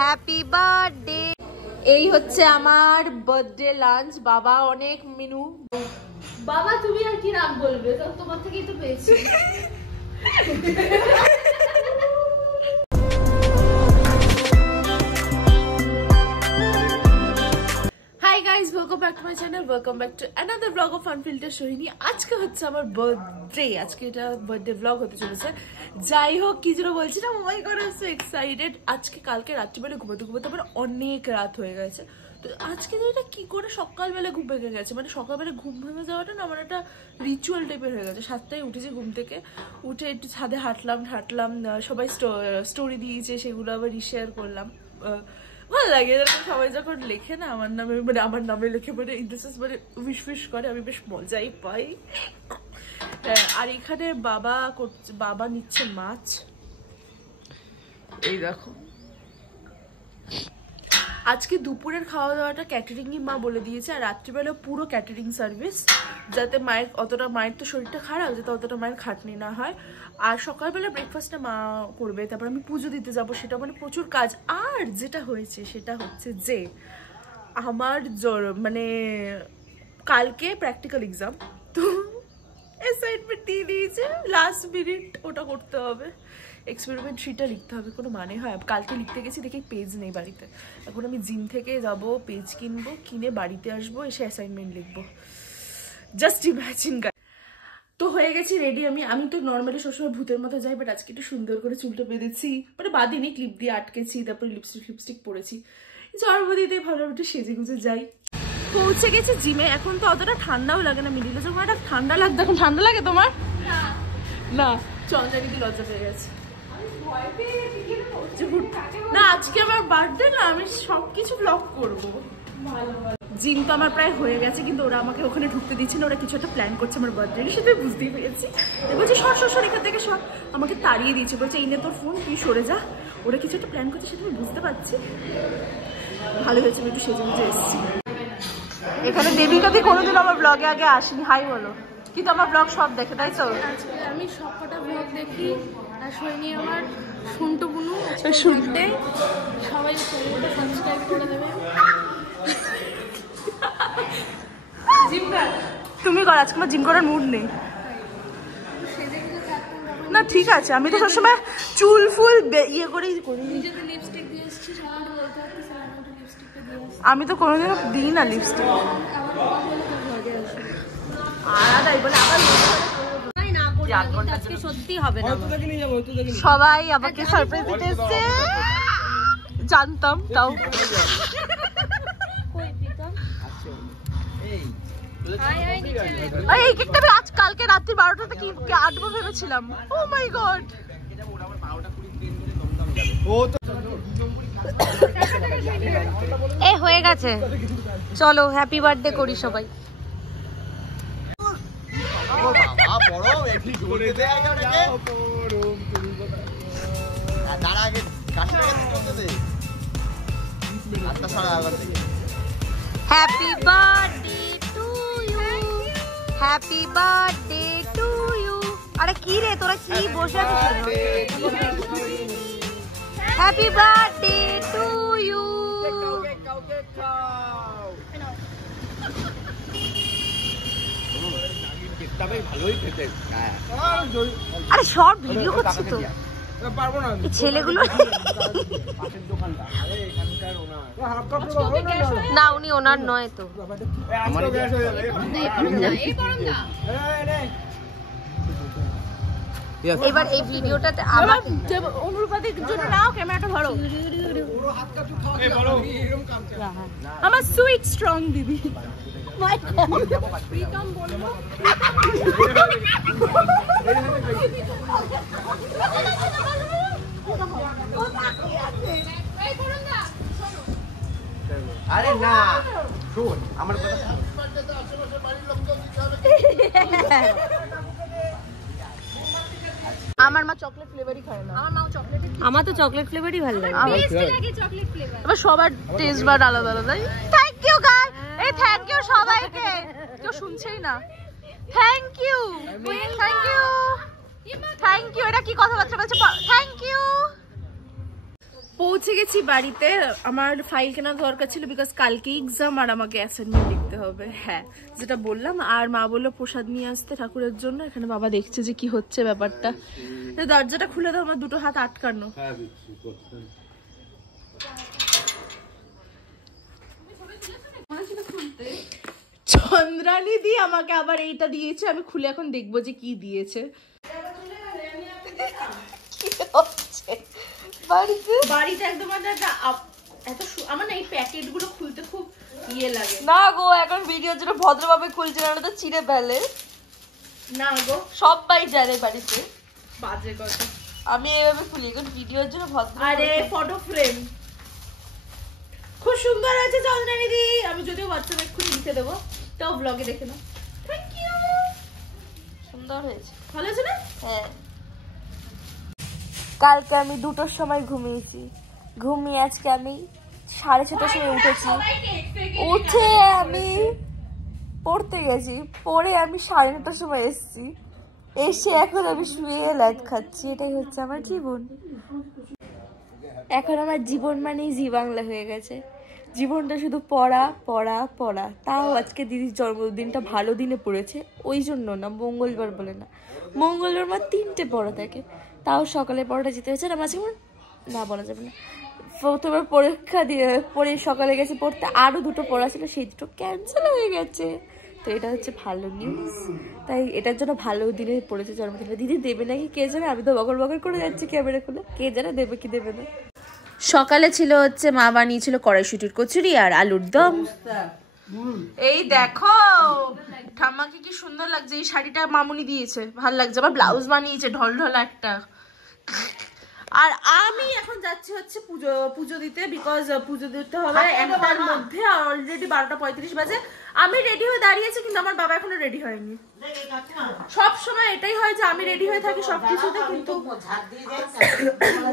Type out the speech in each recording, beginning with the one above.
Happy birthday. এই হচ্ছে আমার বার্থডে লাঞ্চ। বাবা অনেক মেনু। বাবা তুমি আর কি রাগ বলবে, তোমার থেকেই তো পেয়েছি। Hi guys, welcome back to my channel. Welcome back to another vlog of Unfiltered Sohini. আজকে হচ্ছে আমার বার্থডে। আজকে এটা বার্থডে ভ্লগ হতে চলেছে। যাই হোক, কি যেন বলছি না, my God I am so excited. আজকে কালকে রাত্রিবেলা ঘুমাতে আমার অনেক রাত হয়ে গেছে। তো আজকে এটা কি করে সকালবেলা ঘুম ভেঙে গেছে, মানে সকালবেলা ঘুম ভেঙে যাওয়াটা না আমার একটা রিচুয়াল টাইপের হয়ে গেছে। 7টায় উঠেছি ঘুম থেকে, উঠে একটু ছাদে হাঁটলাম, সবাই স্টোরি দিয়েছে, সেগুলো আবার রিশেয়ার করলাম। ভালো লাগে এরকম সবাই যখন লেখে না আমার নামে, মানে আমার নামে লেখে, মানে ইন্টারেস্ট, মানে উইশ করে, আমি বেশ মজাই পাই। আর এখানে বাবা নিচ্ছে মাছ, এই দেখো। আজকে দুপুরের খাওয়া দাওয়াটা ক্যাটারিংই মা বলে দিয়েছে, আর রাত্রিবেলা পুরো ক্যাটারিং সার্ভিস, যাতে মায়ের তো শরীরটা খারাপ, যাতে অতটা মায়ের খাটনি না হয়। আর সকালবেলা ব্রেকফাস্টটা মা করবে, তারপর আমি পুজো দিতে যাব, সেটা মানে প্রচুর কাজ। আর যেটা হয়েছে সেটা হচ্ছে যে আমার মানে কালকে প্র্যাকটিক্যাল এক্সাম, তো অ্যাসাইনমেন্ট দিয়ে দিয়েছে লাস্ট মিনিট, ওটা করতে হবে। এক্সপেরিমেন্ট 3টা লিখতে হবে, কোনো মানে হয়? কালকে লিখতে গেছি, দেখি পেজ নেই বাড়িতে। এখন আমি জিম থেকে যাব, পেজ কিনবো, কিনে বাড়িতে আসবো, এসে অ্যাসাইনমেন্ট লিখবো। Just imagine. তো হয়ে গেছি রেডি। আমি তো নর্মালি সবসময় ভূতের মতো যাই, বাট আজকে একটু সুন্দর করে চুলটা বেঁধেছি, মানে বাঁধিনি, ক্লিপ দিয়ে আটকেছি, তারপরে লিপস্টিক পরেছি। জন্মদিনে ভাবলাম একটু সেজে গুজে যাই। পৌঁছে গেছি জিমে। এখন তো অতটা ঠান্ডাও লাগে না, মিডিলে যখন একটা ঠান্ডা লাগতো। এখন ঠান্ডা লাগে তোমার? না, চন্দ্রা কিন্তু লজ্জা পেয়ে গেছে। না, আজকে আমার বার্থডে না, আমি সবকিছু ব্লগ করবো। জিম তো আমার প্রায় হয়ে গেছে, কিন্তু ওরা আমাকে ওখানে ঢুকতে দিচ্ছে না, ওরা কিছু একটা প্ল্যান করছে আমার বার্থডে, সেটা বুঝতেই পেরেছি। বলছে সর এখান থেকে সর, আমাকে তাড়িয়ে দিয়েছে, বলছে এই নে তোর ফোন, তুই সরে যা। ওরা কিছু একটা প্ল্যান করছে, সেটা আমি বুঝতে পারছি। ভালো হয়েছে, আমি একটু সেজে গুজে এসেছি। এখানে দেবিকাদি কোনোদিন আমার ব্লগে আগে আসেনি, হাই বলো। কিন্তু আমার ব্লগ সব দেখে, তাই তো? আমি সবকটা ব্লগ দেখি, আর সোহিনী আমার শুনতে সবাই সাবস্ক্রাইব করে দেবে। তুমি কর, আজকে আমার জিম করার মুড নেই। না ঠিক আছে, আমি তো সবসময় চুল ফুল ইয়ে করেই করি। আমি তো কোনোদিনও দিই না লিপস্টিক। সবাই আমাকে সারপ্রাইজ দিতে এসছে, জানতাম তাও। এই কেকটা আমি আজ কালকে রাত্রি 12টাতে কি আটবো ভেবেছিলাম। ও মাই গড। এ হয়ে গেছে, চলো হ্যাপি বার্থডে করি সবাই। Happy birthday to you, happy birthday to you. আরে কি রে, তোরা কি বসে আছিস? Happy birthday to you. আরে শর্ট ভিডিও করছি তো, এই ছেলেগুলো। না, উনি ওনার নয় তো। এবার এই ভিডিওটাতে আমার অনুরূপাদের জন্য নাও, ক্যামেরাটা ধরো। আমার সুইট স্ট্রং দিদি। আরে না শোন আমার কথা, আমার মা চকলেট ফ্লেভারই খায় না। আমার তো চকলেট ফ্লেভারই ভালো লাগে। এবার সবার টেস্ট বাড আলাদা আলাদা। থ্যাংক ইউ গাইস, এই থ্যাংক ইউ সবাইকে, কেউ শুনছেই না। Thank you, thank you, thank you. এটা কি কথাবার্তা বলছে? Thank you. পৌঁছে গেছি বাড়িতে। আমার ফাইল কেনা দরকার ছিল বিকজ কালকে এক্সাম আর আমাকে অ্যাসাইনমেন্ট লিখতে হবে। হ্যাঁ, যেটা বললাম। আর মা বললো প্রসাদ নিয়ে আসতে ঠাকুরের জন্য। এখানে বাবা দেখছে যে কি হচ্ছে ব্যাপারটা। দরজাটা খুলে দাও, আমার দুটো হাত আটকানো। চন্দ্রানী দি আমাকে আবার এইটা দিয়েছে, আমি খুলে এখন দেখবো যে কি দিয়েছে। বাড়িতে একদম এত আমার না এই প্যাকেট গুলো খুলতে খুব ইয়ে লাগে। না গো, এখন ভিডিওর জন্য ভদ্রভাবে খুলছে, না তো ছিঁড়ে ফেলে। না গো, সবাই জানে বাড়িতে। বাজে কথা। আমি এইভাবে খুলি এখন ভিডিওর জন্য ভদ্র। আরে ফটো ফ্রেম খুব সুন্দর আছে চন্দ্রানী দি। আমি যদিও হোয়াটসঅ্যাপে এক্ষুনি লিখে দেবো, তাও ব্লগে দেখে নাও। থ্যাংক ইউ, সুন্দর হয়েছে। ভালো আছে না? হ্যাঁ। কালকে আমি 2টোর সময় ঘুমিয়েছি, ঘুমিয়ে আজকে আমি 6:30টার সময় উঠেছি। উঠে আমি পড়তে গেছি, পড়ে আমি 9:30টার সময় এসেছি। এসে এখন আমি শুয়ে লাইট খাচ্ছি। এটাই হচ্ছে আমার জীবন। এখন আমার জীবন মানেই জি বাংলা হয়ে গেছে। জীবনটা শুধু পড়া পড়া পড়া। তাও আজকে দিদির জন্মদিনটা ভালো দিনে পড়েছে, ওই জন্য না, মঙ্গলবার বলে না। মঙ্গলবার আমার 3টে পড়া থাকে, তাও সকালে পড়াটা যেতে হয়েছে। আর মাঝে না বলা যাবে না। প্রথমে পরীক্ষা দিয়ে পরে সকালে গেছে পড়তে, আরও 2টো পড়া ছিল, সেই 2টো ক্যান্সেল হয়ে গেছে। তো এটা হচ্ছে ভালো নিউজ। তাই এটার জন্য ভালো দিনে পড়েছে জন্মদিনটা। দিদি দেবে নাকি কে জানে, আমি তো বকর বকর করে যাচ্ছি ক্যামেরা খুলে, কে জানে দেবে কি দেবে না। সকালে ছিল হচ্ছে মা বানিয়েছিল কড়াইশুটির কচুরি আর আলুর দম। এই দেখো ঠাম্মাকে কি সুন্দর লাগছে। এই শাড়িটা মামুনি দিয়েছে, ভাল লাগছে। আবার ব্লাউজ বানিয়েছে ঢলঢলা একটা। আর আমি এখন যাচ্ছি হচ্ছে পুজো দিতে, বিকজ পুজো দিতে হবে 1টার মধ্যে। অলরেডি 12:35 বাজে। আমি রেডি হয়ে দাঁড়িয়েছি, কিন্তু আমার বাবা এখনো রেডি হয়নি। সব সময় এটাই হয় যে আমি রেডি হয়ে থাকি সবকিছুতে, কিন্তু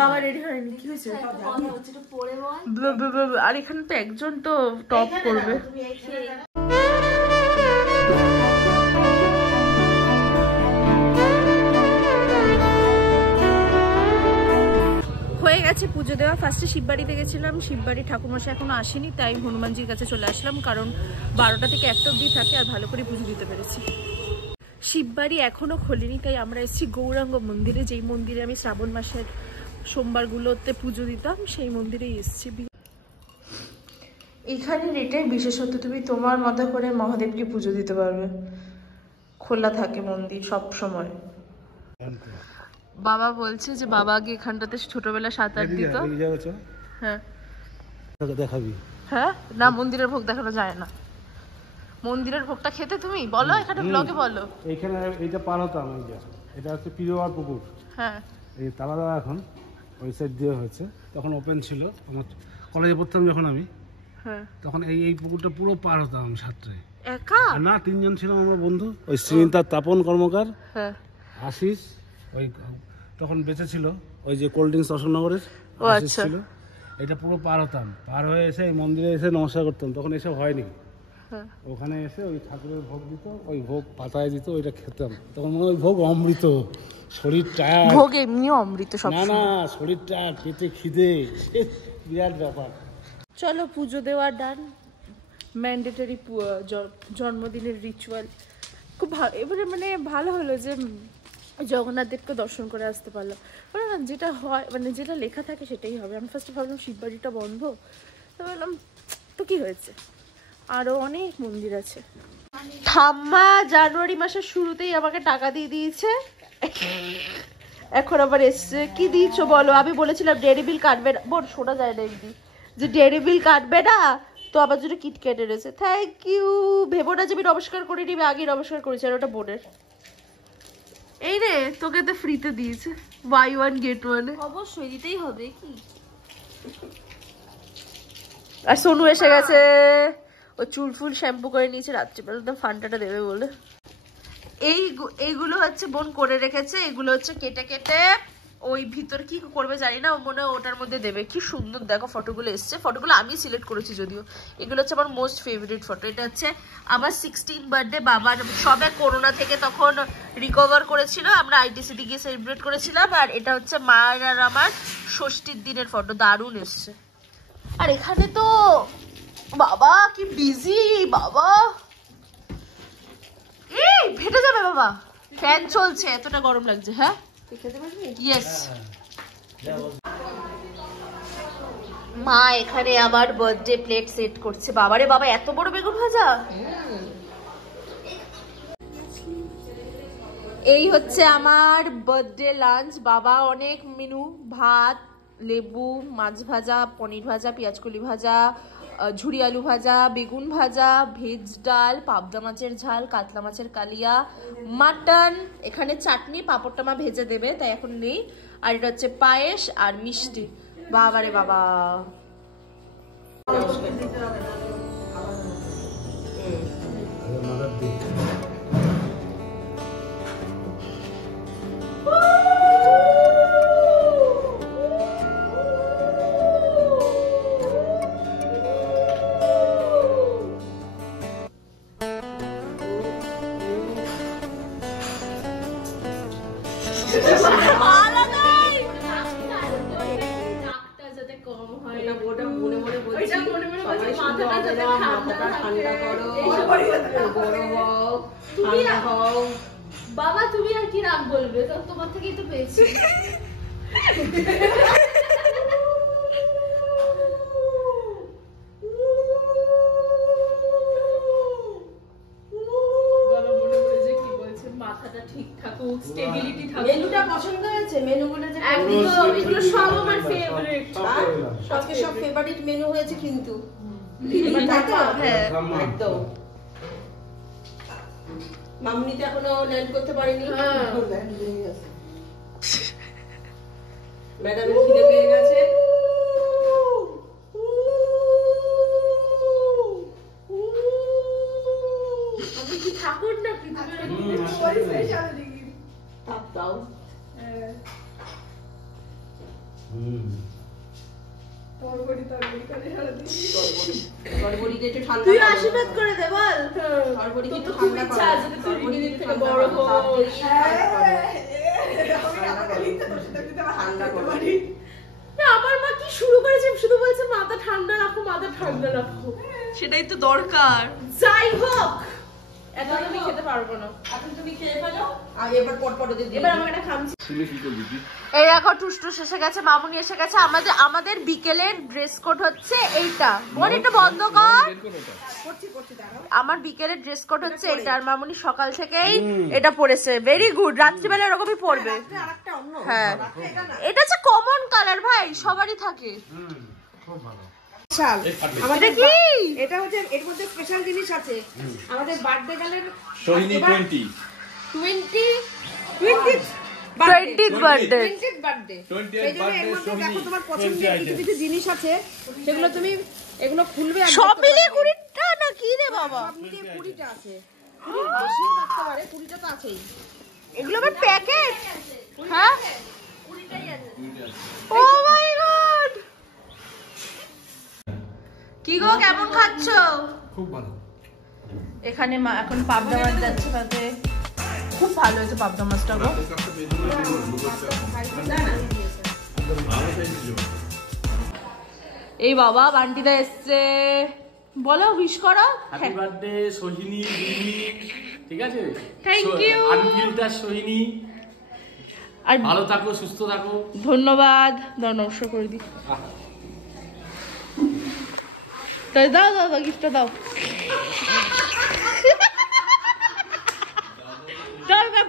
বাবা রেডি হয়নি। কি হয়েছে? আর এখানে তো একজন তো টপ করবে। হয়ে গেছে পুজো দেওয়া। ফার্স্টে শিববাড়িতে গেছিলাম, শিববাড়ি ঠাকুরমশাই এখনো আসেনি, তাই হনুমানজির কাছে চলে আসলাম, কারণ 12টা থেকে 1টা অবধি থাকে, আর ভালো করে পুজো দিতে পেরেছি। শিববাড়ি এখনো খোলেনি, তাই আমরা এসেছি গৌরাঙ্গ মন্দিরে, যেই মন্দিরে আমি শ্রাবণ মাসের সোমবারগুলোতে পুজো দিতাম, সেই মন্দিরেই এসেছি। এখানে এটাই বিশেষত, তুমি তোমার মতো করে মহাদেবকে পুজো দিতে পারবে। খোলা থাকে মন্দির সব সময়। বাবা বলছে যে বাবা আগে এখানটাতে ছোটবেলা সাঁতার দিত। হ্যাঁ দেখাবি। হ্যাঁ, না মন্দিরের ভোগ দেখানো যায় না। মন্দিরের ভোগটা খেতে তুমি বলো, এখানে ব্লগে বলো। এইখানে এইটা পার হতাম, এই যে এটা হচ্ছে পিরোয়ার পুকুর। হ্যাঁ, এই তালা দেওয়া এখন ওই সাইড দিয়ে হয়েছে, তখন ওপেন ছিল। আমার কলেজে পড়তাম যখন আমি, হ্যাঁ, তখন এই পুকুরটা পুরো পার হতাম আমি 7টায়। একা না, 3জন ছিলাম আমরা বন্ধু। ওই শ্রীনিতা, তাপন কর্মকার, হ্যাঁ, আশিস, ওই তখন বেঁচে ছিল ওই যে কোল্ড ড্রিঙ্কস অশোকনগরের আশিস ছিল। এটা পুরো পার হতাম, পার হয়ে এসে এই মন্দিরে এসে নমস্কার করতাম। তখন এসব হয়নি, ওখানে এসে ওই ঠাকুরের ভোগ দিত, ওই ভোগ পাতায় দিত, ওইটা খেতাম। তখন মনে হয় ভোগ অমৃত, শরীর টায়ার্ড। ভোগ এমনিও অমৃত সব। না, শরীর টায়ার্ড, পেটে খিদে, বিরাট ব্যাপার। চলো পুজো দেওয়া ডান। ম্যান্ডেটরি জন্মদিনের রিচুয়াল খুব ভালো। এবারে মানে ভালো হলো যে জগন্নাথ দেবকে দর্শন করে আসতে পারলাম। বলো না, যেটা হয় মানে যেটা লেখা থাকে সেটাই হবে। আমি ফার্স্টে ভাবলাম শিববাড়িটা বন্ধ, তো বললাম তো কি হয়েছে, আরো অনেক মন্দির আছে। ঠাম্মা জানুয়ারি মাসের শুরুতেই আমাকে টাকা দিয়ে দিয়েছে, এখন আবার এসছে। কি দিয়েছো বলো? আমি বলেছিলাম ডেয়ারি বিল কাটবে না, বোন শোনা যায় না এমনি, যে ডেয়ারি বিল কাটবে না, তো আমার জন্য কিটক্যাট এনেছে। Thank you. ভেবো না যে আমি নমস্কার করে নিবি, আগে নমস্কার করেছি। আর ওটা বোনের। এই রে, তোকে তো ফ্রিতে দিয়েছে, বাই 1 get 1। অবশ্যই দিতেই হবে। কি আর সোনু এসে গেছে, ও চুল ফুল শ্যাম্পু করে নিয়েছে, রাত্রিবেলা তো ফান্টাটা দেবে বলে। এইগুলো হচ্ছে বোন করে রেখেছে, এগুলো হচ্ছে কেটে কেটে ওই ভিতরে কি করবে জানি না, মনে হয় ওটার মধ্যে দেবে। কি সুন্দর দেখো ফটোগুলো এসছে, ফটোগুলো আমি সিলেক্ট করেছি যদিও। এগুলো হচ্ছে আমার মোস্ট ফেভারিট ফটো। এটা হচ্ছে আমার 16 বার্থডে, বাবার সবে করোনা থেকে তখন রিকভার করেছিল, আমরা আইটিসিতে গিয়ে সেলিব্রেট করেছিলাম। আর এটা হচ্ছে মায়ের আর আমার ষষ্ঠীর দিনের ফটো, দারুণ এসছে। আর এখানে তো বাবা কি বিজি, বাবা এই ফেটে যাবে বাবা, ফ্যান চলছে, এতটা গরম লাগছে। হ্যাঁ ইয়েস। মা এখানে আমার বার্থডে প্লেট সেট করছে। বাবারে বাবা, এত বড় বেগুন ভাজা। এই হচ্ছে আমার বার্থডে লাঞ্চ। বাবা অনেক মেনু, ভাত, লেবু, মাছ ভাজা, পনির ভাজা, পেঁয়াজকলি ভাজা, ঝুরি আলু ভাজা, বেগুন ভাজা, ভেজ ডাল, পাবদা মাছের ঝাল, কাতলা মাছের কালিয়া, মাটন, এখানে চাটনি, পাঁপড়টা মা ভেজে দেবে তাই এখন নেই। আর এটা হচ্ছে পায়েস আর মিষ্টি। বাবারে বাবা, বাবা তুমি আর কি রাগ বলবে, তো তোমার থেকেই তো পেয়েছি। মাথাটা ঠিক থাকুক, স্টেবিলিটি থাকুক। মেনুটা পছন্দ হয়েছে? মেনুগুলো যে একদম, এগুলো সব আমার ফেভারিট। আজকে সব ফেভারিট মেনু হয়েছে কিন্তু। হ্যাঁ একদম। মামুনি তো এখনো ল্যান্ড করতে পারেনি। ম্যাডামের খিদে পেয়ে গেছে। আমি কি ঠাকুর নাকি? তাপ দাও। তরবড়িকে একটু ঠান্ডা তুই আশীর্বাদ করে দে বল। তরবড়িকে একটু তো খুব ঠান্ডা ইচ্ছা আছে যে তুই দিদির থেকে বড় হোস। ঠান্ডা করো। না, আমার মা কি শুরু করেছে, শুধু বলছে মাথা ঠান্ডা রাখো, মাথা ঠান্ডা রাখো। সেটাই তো দরকার। যাই হোক, এখন আমি খেতে পারবো না। এখন তুমি খেয়ে ফেলো, আর এবার পটপটে দিয়ে এবার আমাকে একটা খামচি। এই দেখো টুসটুস এসে গেছে, মামুনি এসে গেছে। আমাদের বিকেলের ড্রেস কোড হচ্ছে এইটা। বোন এটা বন্ধ কর। আমার বিকেলের ড্রেস কোড হচ্ছে এইটা, আর মামুনি সকাল থেকেই এটা পরেছে। ভেরি গুড, রাত্রিবেলা এরকমই পরবে। হ্যাঁ, এটা হচ্ছে কমন কালার ভাই, সবারই থাকে। খুব ভালো। আমাদের কি এটা হচ্ছে এর মধ্যে স্পেশাল জিনিস আছে। আমাদের বার্থডে গালের সোহিনী 20 20th বার্থডে। সেই জন্য এর মধ্যে দেখো তোমার পছন্দের কিছু কিছু জিনিস আছে, সেগুলো তুমি এগুলো খুলবে। আর সব মিলিয়ে 20টা না কি রে বাবা? সব মিলিয়ে 20টা আছে। 20 বেশিও থাকতে পারে, 20টা তো আছেই। এগুলো আবার প্যাকেট। হ্যাঁ, ও মাই গড। কি গো, কেমন খাচ্ছো? খুব ভালো। এখানে এখন পাবদা মাছ যাচ্ছে তাতে। খুব ভালো হয়েছে পাবদা মাছটা গো। এই বাবা বান্টিদা এসছে, বলো উইশ করো। হ্যাপি বার্থডে সোহিনী দিদি, ঠিক আছে? Thank you. আনফিল্টার সোহিনী, আর ভালো থাকো, সুস্থ থাকো। ধন্যবাদ। দাও, নমস্কার করে দিই। তাই দাও দাও দাও, গিফটটা দাও।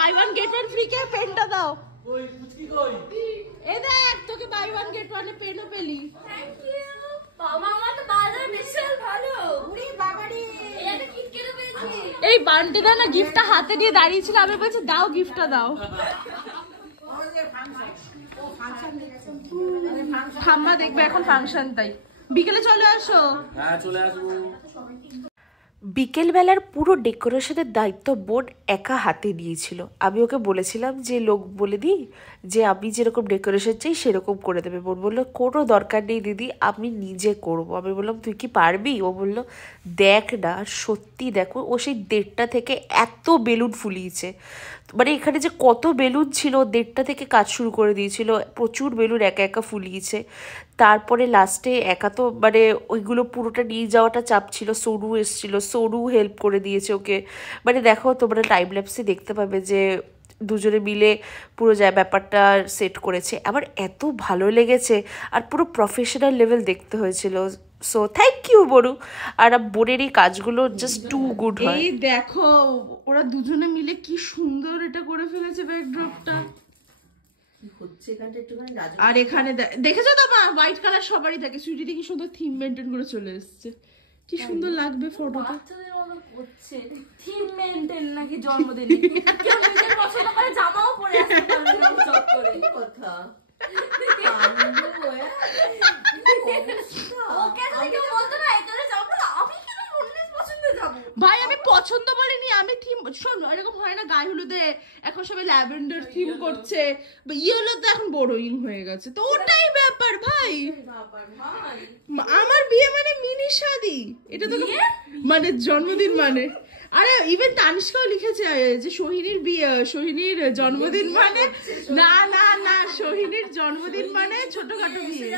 Buy one get one free কে পেনটা দাও। কই পুচকি কই? এ দেখ, তোকে বাই ওয়ান গেট ওয়ানে পেনও পেলি। থ্যাংক ইউ বাবা, আমার তো বাজার বিশাল ভালো। উড়ি বাবারে, এটা কি কেটে পেয়েছি। এই বান্টিদা না গিফটটা হাতে নিয়ে দাঁড়িয়ে ছিল, আমি বলছি দাও গিফটটা দাও। ঠাম্মা দেখবে এখন ফাংশন, তাই বিকেলে চলে আসো। হ্যাঁ চলে আসবো। বিকেলবেলার পুরো ডেকোরেশনের দায়িত্ব বোন একা হাতে নিয়েছিল। আমি ওকে বলেছিলাম যে লোক বলে দিই যে আমি যেরকম ডেকোরেশন চাই সেরকম করে দেবে। বোন বললো কোনো দরকার নেই দিদি, আমি নিজে করবো। আমি বললাম তুই কি পারবি? ও বললো দেখ না, সত্যি দেখো, ও সেই 1:30টা থেকে এত বেলুন ফুলিয়েছে। মানে এখানে যে কত বেলুন ছিল, 1:30টা থেকে কাজ শুরু করে দিয়েছিল, প্রচুর বেলুন একা একা ফুলিয়েছে। তারপরে লাস্টে একা তো মানে ওইগুলো পুরোটা নিয়ে যাওয়াটা চাপ ছিল, সরু এসেছিলো, সরু হেল্প করে দিয়েছে ওকে। মানে দেখো তোমরা টাইম ল্যাপসে দেখতে পাবে যে দুজনে মিলে পুরো ব্যাপারটা সেট করেছে। আমার এত ভালো লেগেছে, আর পুরো প্রফেশনাল লেভেল দেখতে হয়েছিল। সো থ্যাংক ইউ বরু। আর বোনের এই কাজগুলো জাস্ট টু গুড হয়। এই দেখো ওরা দুজনে মিলে কি সুন্দর এটা করে ফেলেছে ব্যাকড্রপটা। আর এখানে দেখেছো তো মা, হোয়াইট কালার সবারই থাকে। সুইটিতে কি সুন্দর থিম মেনটেন করে চলে এসেছে, কি সুন্দর লাগবে ফটোটা। বাচ্চাদের মতো করছে থিম মেইনটেইন নাকি জন্মদিনে কেউ নিজের পছন্দ করে জামাও পরে আসতে পারবে না চট করে কথা ওকে তো কেউ বলতো না এখানে যাব না, আমি কেন অন্যের পছন্দে যাব? ভাই আমি পছন্দ বলিনি, আমি থিম শোন, এরকম হয় না গায়ে হলুদে এখন সবাই ল্যাভেন্ডার থিম করছে, ইয়েলো তো এখন বোরোইং হয়ে গেছে, তো ওটাই ব্যাপার ভাই। আমার বিয়ে মানে মিনি শাদি, এটা তো মানে জন্মদিন মানে। আরে ইভেন তানিষ্কাও লিখেছে যে সোহিনীর বিয়ে, সোহিনীর জন্মদিন মানে না না না, সোহিনীর জন্মদিন মানে ছোটখাটো বিয়ে।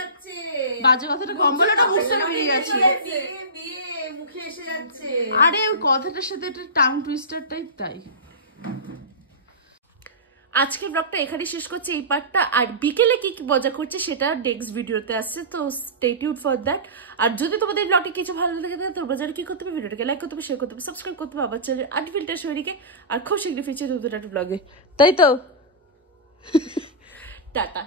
বাজে কথাটা কম বলে, ওটা বুঝতে পেরে গেছে। আরে ওই কথাটার সাথে একটা টাং টুইস্টারটাই তাই। আজকের ব্লগটা এখানেই শেষ করছি এই পার্টটা। আর বিকেলে কি কি মজা করছে সেটা নেক্সট ভিডিওতে আসছে, তো স্টে টিউনড ফর দ্যাট। আর যদি তোমাদের ব্লগটা কিছু ভালো লেগে থাকে তোমরা জানো কি করতে হবে, ভিডিওটাকে লাইক করতে হবে, শেয়ার করতে হবে, সাবস্ক্রাইব করতে হবে আমার চ্যানেল আনফিল্টার শরীরকে। আর খুব শীঘ্রই ফিরছে নতুন একটা ব্লগে, তাই তো? টাটা।